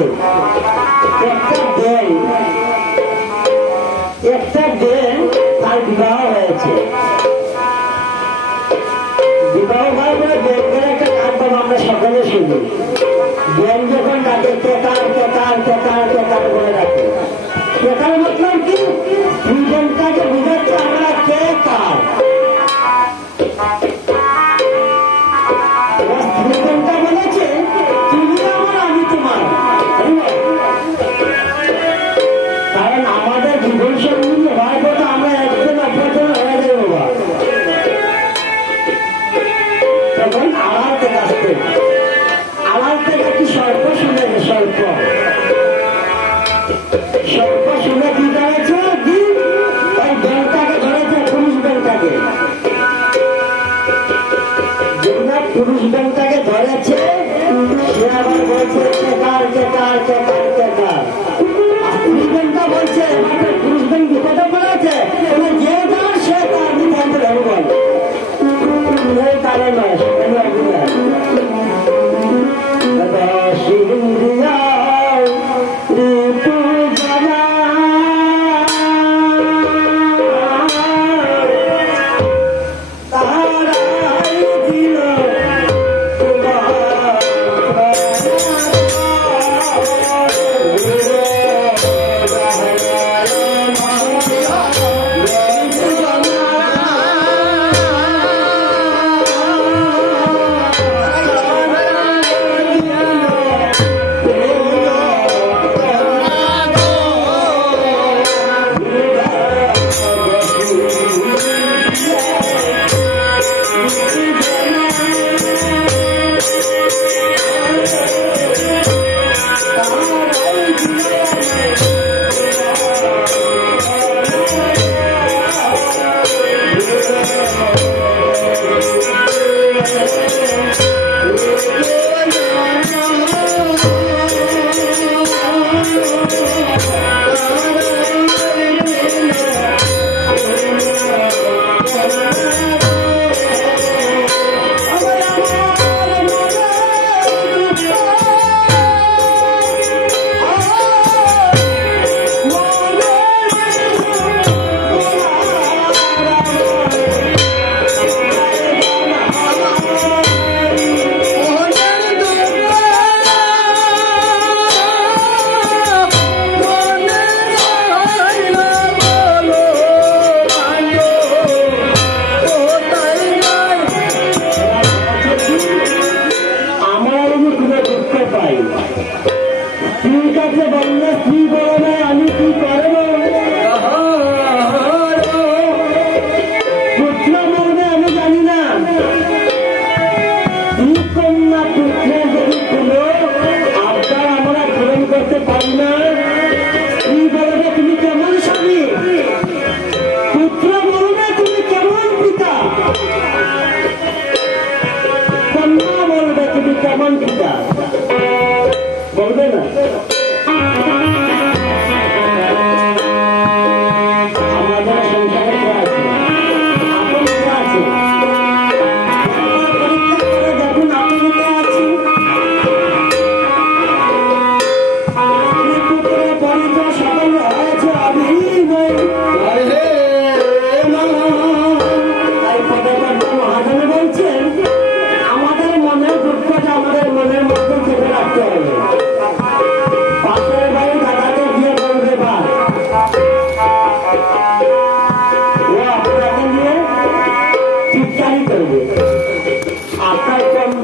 আছে একটা দেন তার বিবাহ হয়েছে। বিবাহ হওয়ার পরে ব্যাংকের একটা কাজ আমরা সকলে শুনি। ব্যাংক যখন ডাকে কেকার কেকার কেকার কেকার করে ডাকে। কেকার মতলব কি ব্যাংকটাকে বুঝাচ্ছে আমরা কে কার। ব্যাংকটা বলেছে তুমি আমার আমি তোমার, কারণ আমাদের জীবন সঙ্গী হওয়ার কথা আমরা একজন অপরজন হয়ে যাবো। তখন আড়াল থেকে আসতে আড়াল থেকে কি সর্প শুনেছে, সর্প সর্প শুনে কি করেছে ওই ব্যাংকটাকে ধরেছে, পুরুষ ব্যাংকটাকে। যেটা পুরুষ ব্যাংকটাকে ধরেছে সে আবার বলছে কেকার কেকার কেকার কেকার। পুরুষ ব্যাংকটা বলছে পুরুষ ব্যাংক বিপদে পড়েছে, যে তার সে তার বিপদে ধরবো তারে নয় বলবে না।